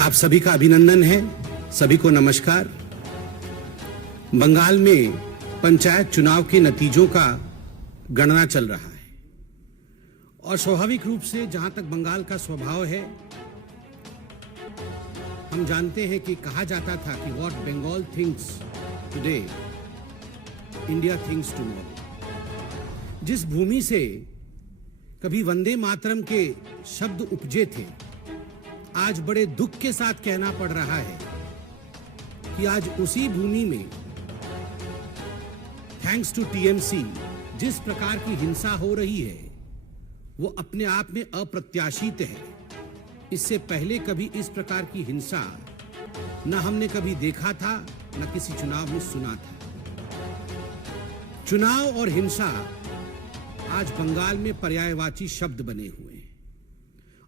आप सभी का अभिनंदन है, सभी को नमस्कार। बंगाल में पंचायत चुनाव के नतीजों का गणना चल रहा है और स्वाभाविक रूप से जहां तक बंगाल का स्वभाव है, हम जानते हैं कि कहा जाता था कि what Bengal thinks today India thinks tomorrow. जिस भूमि से कभी वंदे मातरम के शब्द उपजे थे, आज बड़े दुख के साथ कहना पड़ रहा है कि आज उसी भूमि में थैंक्स टू टीएमसी जिस प्रकार की हिंसा हो रही है वो अपने आप में अप्रत्याशित है। इससे पहले कभी इस प्रकार की हिंसा न हमने कभी देखा था, न किसी चुनाव में सुना था। चुनाव और हिंसा आज बंगाल में पर्यायवाची शब्द बने हुए हैं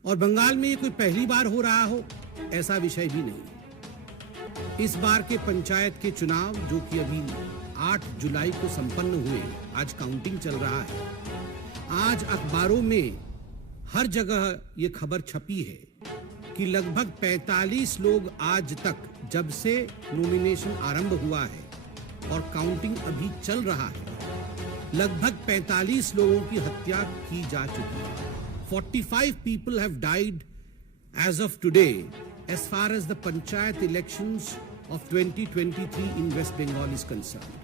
और बंगाल में ये कोई पहली बार हो रहा हो ऐसा विषय भी नहीं। इस बार के पंचायत के चुनाव जो कि अभी 8 जुलाई को संपन्न हुए, आज काउंटिंग चल रहा है। आज अखबारों में हर जगह ये खबर छपी है कि लगभग 45 लोग आज तक, जब से नॉमिनेशन आरंभ हुआ है और काउंटिंग अभी चल रहा है, लगभग 45 लोगों की हत्या की जा चुकी है। 45 people have died as of today as far as the panchayat elections of 2023 in West Bengal is concerned.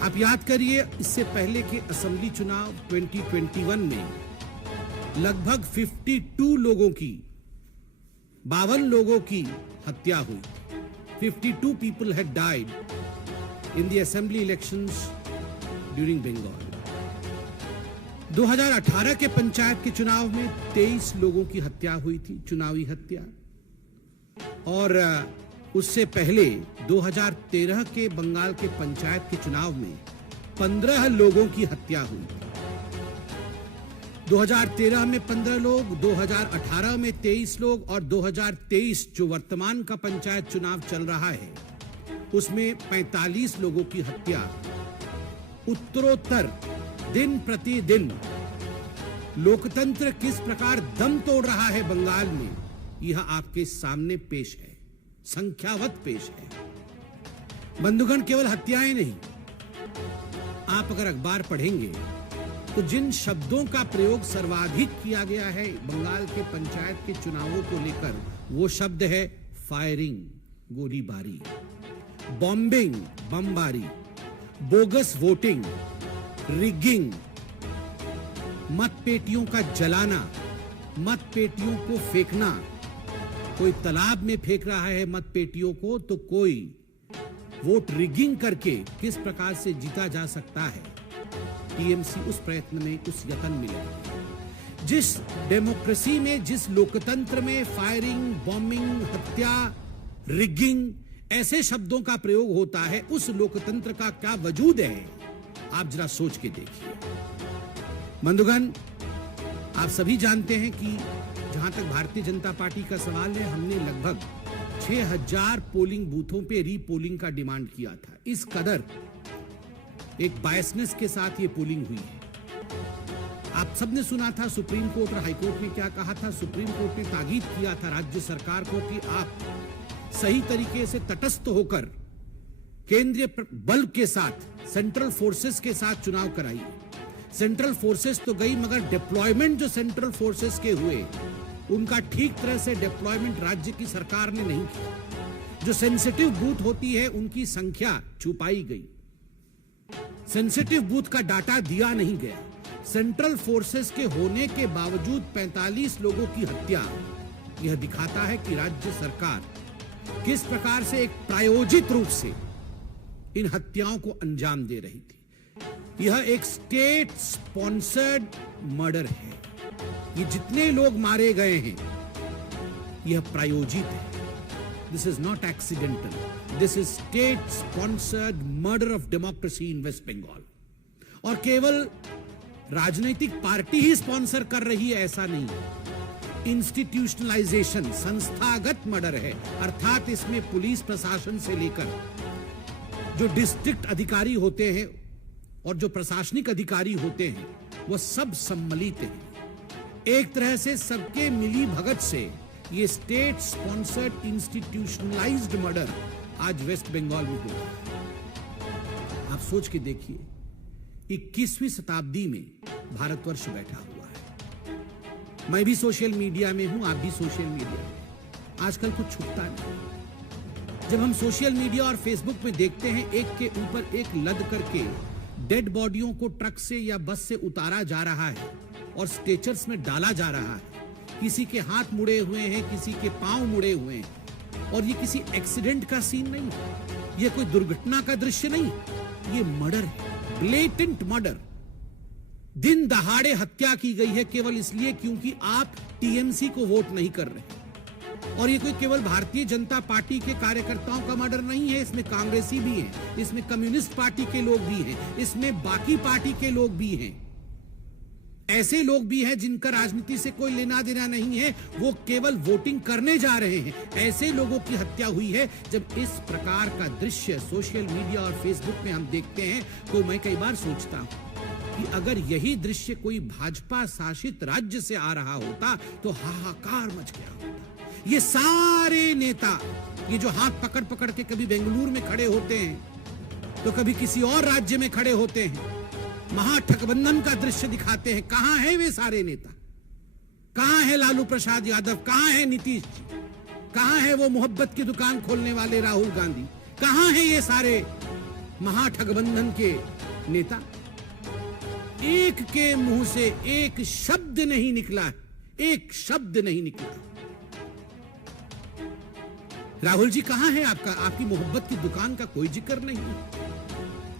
आप याद करिए, इससे पहले के असेंबली चुनाव 2021 में लगभग 52 लोगों की, 52 लोगों की हत्या हुई। 52 people had died in the assembly elections during Bengal. 2018 के पंचायत के चुनाव में 23 लोगों की हत्या हुई थी, चुनावी हत्या। और उससे पहले 2013 के बंगाल के पंचायत के चुनाव में 15 लोगों की हत्या हुई थी। 2013 में 15 लोग, 2018 में 23 लोग और 2023 जो वर्तमान का पंचायत चुनाव चल रहा है उसमें 45 लोगों की हत्या। उत्तरोत्तर दिन प्रतिदिन लोकतंत्र किस प्रकार दम तोड़ रहा है बंगाल में, यह आपके सामने पेश है, संख्यावत पेश है। बंधुगण, केवल हत्याएं नहीं, आप अगर अखबार पढ़ेंगे तो जिन शब्दों का प्रयोग सर्वाधिक किया गया है बंगाल के पंचायत के चुनावों को लेकर, वो शब्द है फायरिंग, गोलीबारी, बॉम्बिंग, बमबारी, बोगस वोटिंग, रिगिंग, मतपेटियों का जलाना, मतपेटियों को फेंकना। कोई तालाब में फेंक रहा है मतपेटियों को, तो कोई वोट रिगिंग करके किस प्रकार से जीता जा सकता है, टीएमसी उस प्रयत्न में, उस यत्न में लगी। जिस डेमोक्रेसी में, जिस लोकतंत्र में फायरिंग, बॉम्बिंग, हत्या, रिगिंग ऐसे शब्दों का प्रयोग होता है, उस लोकतंत्र का क्या वजूद है, आप जरा सोच के देखिए। बंधुगण, आप सभी जानते हैं कि जहां तक भारतीय जनता पार्टी का सवाल है, हमने लगभग 6000 पोलिंग बूथों पे रीपोलिंग का डिमांड किया था। इस कदर एक बायसनेस के साथ ये पोलिंग हुई है। आप सबने सुना था सुप्रीम कोर्ट और हाई कोर्ट ने क्या कहा था। सुप्रीम कोर्ट ने ताकीद किया था राज्य सरकार को कि आप सही तरीके से तटस्थ होकर केंद्रीय बल के साथ, सेंट्रल फोर्सेस के साथ चुनाव कराइए। सेंट्रल फोर्सेस तो गई, मगर डिप्लॉयमेंट जो सेंट्रल फोर्सेस के हुए, उनका ठीक तरह से डिप्लॉयमेंट राज्य की सरकार ने नहीं किया। जो सेंसिटिव बूथ होती है उनकी संख्या छुपाई गई, सेंसिटिव बूथ का डाटा दिया नहीं गया। सेंट्रल फोर्सेस के होने के बावजूद 45 लोगों की हत्या, यह दिखाता है कि राज्य सरकार किस प्रकार से एक प्रायोजित रूप से इन हत्याओं को अंजाम दे रही थी। यह एक स्टेट स्पॉन्सर्ड मर्डर है। ये जितने लोग मारे गए हैं, यह प्रायोजित है। This is not accidental, this is state sponsored murder of democracy in West Bengal. और केवल राजनीतिक पार्टी ही स्पॉन्सर कर रही है ऐसा नहीं है। इंस्टीट्यूशनलाइजेशन, संस्थागत मर्डर है, अर्थात इसमें पुलिस प्रशासन से लेकर जो डिस्ट्रिक्ट अधिकारी होते हैं और जो प्रशासनिक अधिकारी होते हैं, वो सब सम्मिलित हैं। एक तरह से सबके मिली भगत से ये स्टेट स्पॉन्सर्ड इंस्टीट्यूशनलाइज्ड मर्डर आज वेस्ट बंगाल में हुआ। आप सोच के देखिए, 21वीं शताब्दी में भारतवर्ष बैठा हुआ है। मैं भी सोशल मीडिया में हूं, आप भी सोशल मीडिया में। आजकल कुछ छुपता नहीं। जब हम सोशल मीडिया और फेसबुक में देखते हैं एक के ऊपर एक लद करके डेड बॉडियों को ट्रक से या बस से उतारा जा रहा है और स्ट्रेचर्स में डाला जा रहा है, किसी के हाथ मुड़े हुए हैं, किसी के पांव मुड़े हुए हैं, और ये किसी एक्सीडेंट का सीन नहीं है, ये कोई दुर्घटना का दृश्य नहीं, ये मर्डर है, ब्लेटेंट मर्डर। दिन दहाड़े हत्या की गई है केवल इसलिए क्योंकि आप टीएमसी को वोट नहीं कर रहे। और ये कोई केवल भारतीय जनता पार्टी के कार्यकर्ताओं का मर्डर नहीं है, इसमें कांग्रेसी भी हैं, इसमें कम्युनिस्ट पार्टी के लोग भी हैं, इसमें बाकी पार्टी के लोग भी हैं, ऐसे लोग भी हैं जिनका राजनीति से कोई लेना देना नहीं है, वो केवल वोटिंग करने जा रहे हैं। ऐसे लोगों की हत्या हुई है। जब इस प्रकार का दृश्य सोशल मीडिया और फेसबुक में हम देखते हैं तो मैं कई बार सोचता हूं कि अगर यही दृश्य कोई भाजपा शासित राज्य से आ रहा होता तो हाहाकार मच गया होता। ये सारे नेता, ये जो हाथ पकड़ पकड़ के कभी बेंगलुरु में खड़े होते हैं तो कभी किसी और राज्य में खड़े होते हैं, महागठबंधन का दृश्य दिखाते हैं। कहां है वे सारे नेता? कहां है लालू प्रसाद यादव? कहां है नीतीश जी? कहां है वो मोहब्बत की दुकान खोलने वाले राहुल गांधी? कहां है ये सारे महागठबंधन के नेता? एक के मुंह से एक शब्द नहीं निकला, एक शब्द नहीं निकला। राहुल जी कहां है आपका? आपकी मोहब्बत की दुकान का कोई जिक्र नहीं है।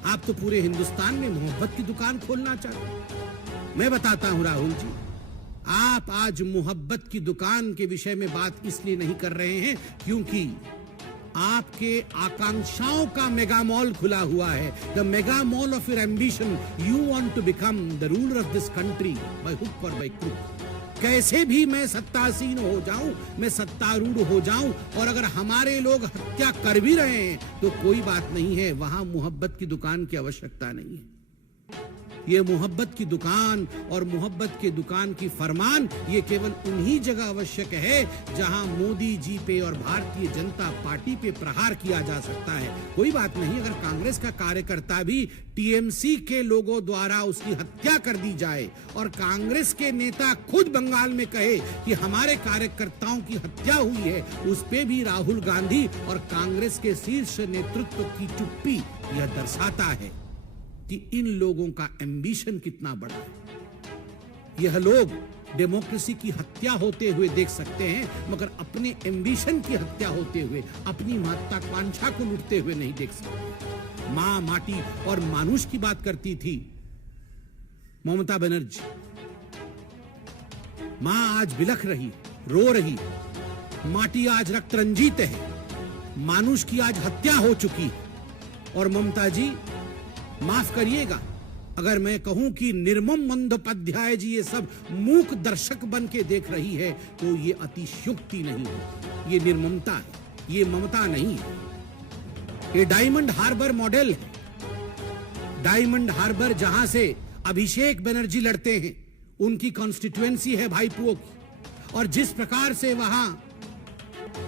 आप तो पूरे हिंदुस्तान में मोहब्बत की दुकान खोलना चाहते हैं। मैं बताता हूं राहुल जी, आप आज मोहब्बत की दुकान के विषय में बात इसलिए नहीं कर रहे हैं क्योंकि आपके आकांक्षाओं का मेगा मॉल खुला हुआ है। The mega mall of your ambition. You want to become the ruler of this country by hook or by crook. कैसे भी मैं सत्तासीन हो जाऊं, मैं सत्तारूढ़ हो जाऊं, और अगर हमारे लोग हत्या कर भी रहे हैं तो कोई बात नहीं है, वहां मोहब्बत की दुकान की आवश्यकता नहीं है। ये मोहब्बत की दुकान और मोहब्बत की दुकान की फरमान ये केवल उन्हीं जगह आवश्यक है जहां मोदी जी पे और भारतीय जनता पार्टी पे प्रहार किया जा सकता है। कोई बात नहीं अगर कांग्रेस का कार्यकर्ता भी टीएमसी के लोगों द्वारा उसकी हत्या कर दी जाए और कांग्रेस के नेता खुद बंगाल में कहे कि हमारे कार्यकर्ताओं की हत्या हुई है, उस पे भी राहुल गांधी और कांग्रेस के शीर्ष नेतृत्व की चुप्पी यह दर्शाता है कि इन लोगों का एम्बिशन कितना बड़ा है। यह लोग डेमोक्रेसी की हत्या होते हुए देख सकते हैं मगर अपने एम्बिशन की हत्या होते हुए, अपनी महत्वाकांक्षा को लूटते हुए नहीं देख सकते। मां, माटी और मानुष की बात करती थी ममता बनर्जी। मां आज बिलख रही, रो रही, माटी आज रक्त रंजित है, मानुष की आज हत्या हो चुकी है। और ममता जी माफ करिएगा अगर मैं कहूं कि निर्मम बंदोपाध्याय जी ये सब मूक दर्शक बन के देख रही है तो ये अतिशयोक्ति नहीं है, ये निर्ममता है, ये ममता नहीं है। ये डायमंड हार्बर मॉडल है। डायमंड हार्बर जहां से अभिषेक बनर्जी लड़ते हैं, उनकी कॉन्स्टिट्यूएंसी है भाईपुओं की, और जिस प्रकार से वहां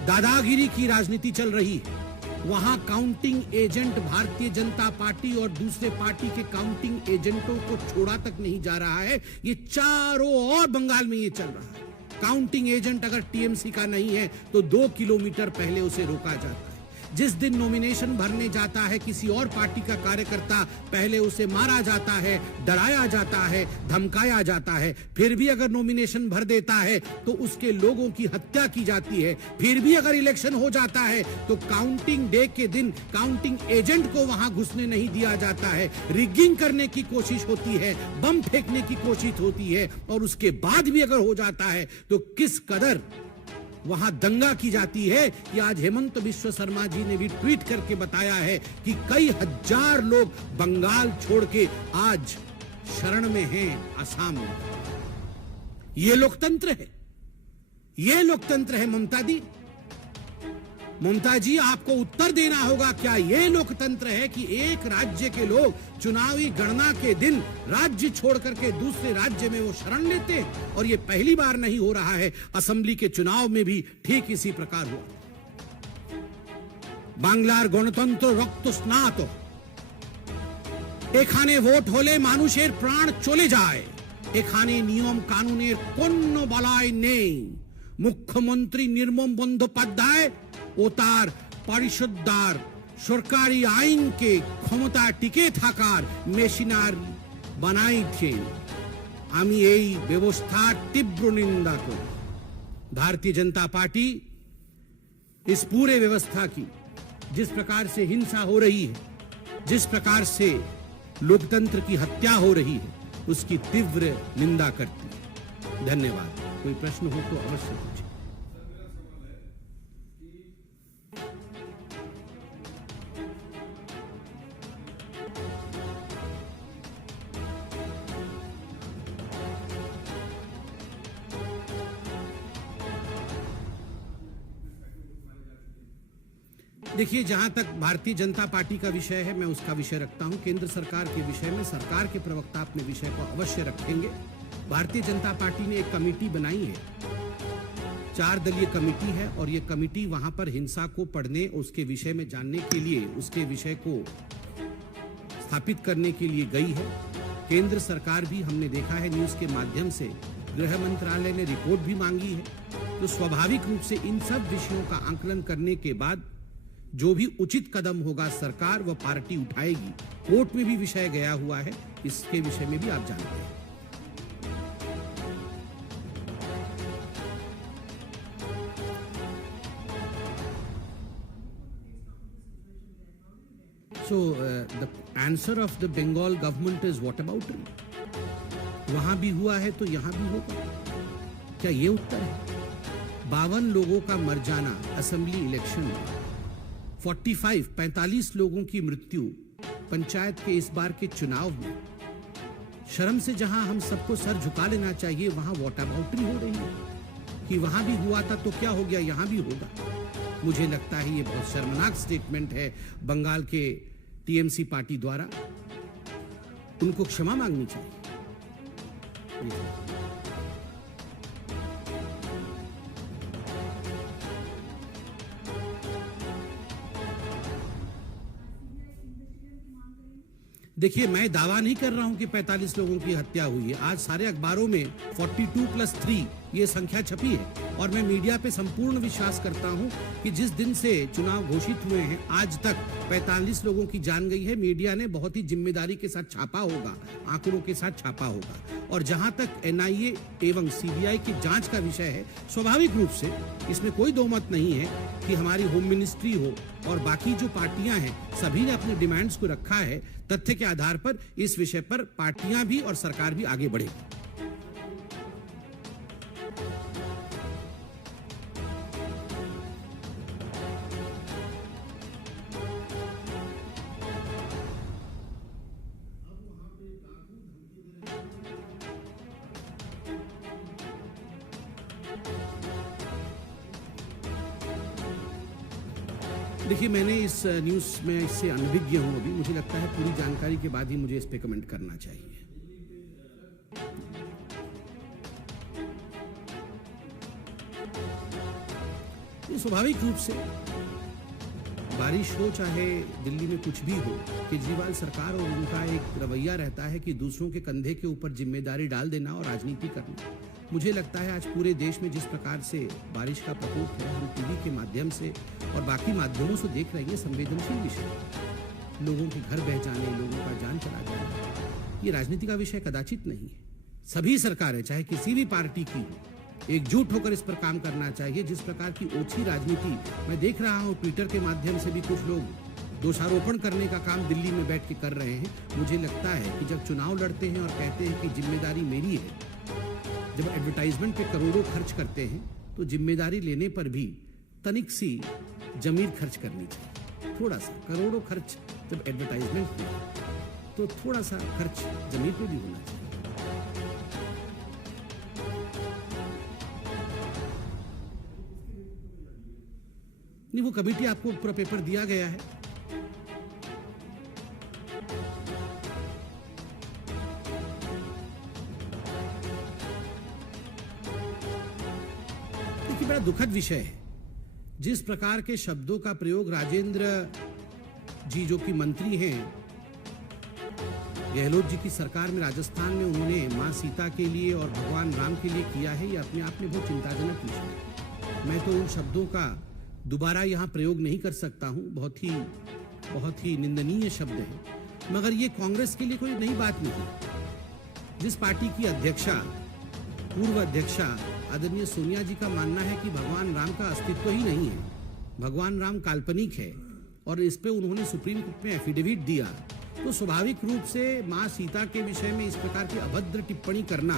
दादागिरी की राजनीति चल रही है, वहां counting agent Bharatiya Janata party और दूसरे पार्टी के काउंटिंग एजेंटों को छोड़ा तक नहीं जा रहा है। ये चारों ओर बंगाल में ये चल रहा है। काउंटिंग एजेंट अगर टीएमसी का नहीं है तो 2 किलोमीटर पहले उसे रोका जाता है। जिस दिन नॉमिनेशन भरने जाता है किसी और पार्टी का कार्यकर्ता, पहले उसे मारा जाता है, डराया जाता है, धमकाया जाता है। फिर भी अगर नॉमिनेशन भर देता है तो उसके लोगों की हत्या की जाती है। फिर भी अगर इलेक्शन हो जाता है तो काउंटिंग डे के दिन काउंटिंग एजेंट को वहां घुसने नहीं दिया जाता है। रिगिंग करने की कोशिश होती है, बम फेंकने की कोशिश होती है, और उसके बाद भी अगर हो जाता है तो किस कदर वहां दंगा की जाती है। कि आज हेमंत बिश्व शर्मा जी ने भी ट्वीट करके बताया है कि कई हजार लोग बंगाल छोड़ के आज शरण में हैं असम में। ये लोकतंत्र है, ये लोकतंत्र है ममता दी। ममता जी, आपको उत्तर देना होगा, क्या यह लोकतंत्र है कि एक राज्य के लोग चुनावी गणना के दिन राज्य छोड़ करके दूसरे राज्य में वो शरण लेते हैं? और ये पहली बार नहीं हो रहा है, असेंबली के चुनाव में भी ठीक इसी प्रकार हुआ। বাংলার গণতন্ত্র রক্ত স্নাত, এখানে ভোট হলে মানুষের প্রাণ চলে যায়, এখানে নিয়ম কানুনের কোনো বলয় নেই। মুখ্যমন্ত্রী নির্মম বন্দ্যোপাধ্যায় ও তার পরিষদদার সরকারি আইনকে ক্ষমতা টিকে থাকার মেশিনার বানাইছেন। আমি এই ব্যবস্থার তীব্র নিন্দা করি। भारतीय जनता पार्टी इस पूरे व्यवस्था की, जिस प्रकार से हिंसा हो रही है, जिस प्रकार से लोकतंत्र की हत्या हो रही है, उसकी तीव्र निंदा करती है। धन्यवाद। कोई प्रश्न हो तो अवश्य पूछिए। देखिए, जहां तक भारतीय जनता पार्टी का विषय है, मैं उसका विषय रखता हूं। केंद्र सरकार के विषय में सरकार के प्रवक्ता अपने विषय को अवश्य रखेंगे। भारतीय जनता पार्टी ने एक कमेटी बनाई है, 4 दलीय कमेटी है, और ये कमेटी वहां पर हिंसा को पढ़ने, उसके विषय में जानने के लिए, उसके विषय को स्थापित करने के लिए गई है। केंद्र सरकार भी, हमने देखा है न्यूज के माध्यम से, गृह मंत्रालय ने रिपोर्ट भी मांगी है। तो स्वाभाविक रूप से इन सब विषयों का आंकलन करने के बाद जो भी उचित कदम होगा सरकार व पार्टी उठाएगी। कोर्ट में भी विषय गया हुआ है, इसके विषय में भी आप जानते हैं। So the answer of the Bengal government is what about it? वहां भी हुआ है तो यहां भी होगा, क्या ये उत्तर है? 52 लोगों का मर जाना असेंबली इलेक्शन में, 45 लोगों की मृत्यु पंचायत के इस बार के चुनाव में। शर्म से जहां हम सबको सर झुका लेना चाहिए, वहां वोटाबाउटरी हो रही है कि वहां भी हुआ था तो क्या हो गया, यहां भी होगा। मुझे लगता है ये बहुत शर्मनाक स्टेटमेंट है बंगाल के टीएमसी पार्टी द्वारा। उनको क्षमा मांगनी चाहिए। देखिए, मैं दावा नहीं कर रहा हूं कि 45 लोगों की हत्या हुई है। आज सारे अखबारों में 42+3 ये संख्या छपी है, और मैं मीडिया पे संपूर्ण विश्वास करता हूं कि जिस दिन से चुनाव घोषित हुए हैं आज तक 45 लोगों की जान गई है। मीडिया ने बहुत ही जिम्मेदारी के साथ छापा होगा, आंकड़ों के साथ छापा होगा। और जहां तक एनआईए एवं सीबीआई की जांच का विषय है, स्वाभाविक रूप से इसमें कोई दो मत नहीं है कि हमारी होम मिनिस्ट्री हो और बाकी जो पार्टियां हैं, सभी ने अपने डिमांड्स को रखा है। तथ्य के आधार पर इस विषय पर पार्टियां भी और सरकार भी आगे बढ़ेगी। देखिए, मैंने इस न्यूज़ में इससे अनभिज्ञ हूं अभी। मुझे लगता है पूरी जानकारी के बाद ही मुझे इस पे कमेंट करना चाहिए। ये स्वाभाविक रूप से बारिश हो चाहे दिल्ली में कुछ भी हो, केजरीवाल सरकार और उनका एक रवैया रहता है कि दूसरों के कंधे के ऊपर जिम्मेदारी डाल देना और राजनीति करना। मुझे लगता है आज पूरे देश में जिस प्रकार से बारिश का प्रकोप है, हम टीवी के माध्यम से और बाकी माध्यमों से देख रहे हैं, संवेदनशील विषय, लोगों के घर बह जाने, लोगों का जान चला जाना, ये राजनीति का विषय कदाचित नहीं है। सभी सरकारें, चाहे किसी भी पार्टी की हो, एकजुट होकर इस पर काम करना चाहिए। जिस प्रकार की ओछी राजनीति मैं देख रहा हूं, ट्विटर के माध्यम से भी कुछ लोग दोषारोपण करने का काम दिल्ली में बैठ के कर रहे हैं। मुझे लगता है कि जब चुनाव लड़ते हैं और कहते हैं कि जिम्मेदारी मेरी है, जब एडवर्टाइजमेंट पे करोड़ों खर्च करते हैं, तो जिम्मेदारी लेने पर भी तनिक सी जमीर खर्च करनी चाहिए। थोड़ा सा करोड़ों खर्च जब एडवर्टाइजमेंट पे, तो थोड़ा सा खर्च जमीर पे भी होना चाहिए। नहीं, वो कमेटी आपको पूरा पेपर दिया गया है। देखिए, बड़ा दुखद विषय है जिस प्रकार के शब्दों का प्रयोग राजेंद्र जी, जो कि मंत्री हैं गहलोत जी की सरकार में राजस्थान में, उन्होंने मां सीता के लिए और भगवान राम के लिए किया है, ये अपने आप में बहुत चिंताजनक विषय है। मैं तो उन शब्दों का दोबारा यहाँ प्रयोग नहीं कर सकता हूँ, बहुत ही निंदनीय शब्द है। मगर ये कांग्रेस के लिए कोई नई बात नहीं। जिस पार्टी की अध्यक्षा, पूर्व अध्यक्षा आदरणीय सोनिया जी का मानना है कि भगवान राम का अस्तित्व ही नहीं है, भगवान राम काल्पनिक है, और इस पे उन्होंने सुप्रीम कोर्ट में एफिडेविट दिया, तो स्वाभाविक रूप से मां सीता के विषय में इस प्रकार की अभद्र टिप्पणी करना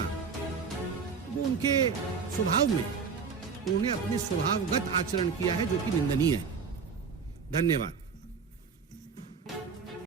वो उनके स्वभाव में, उन्होंने अपने स्वभावगत आचरण किया है जो कि निंदनीय है। धन्यवाद।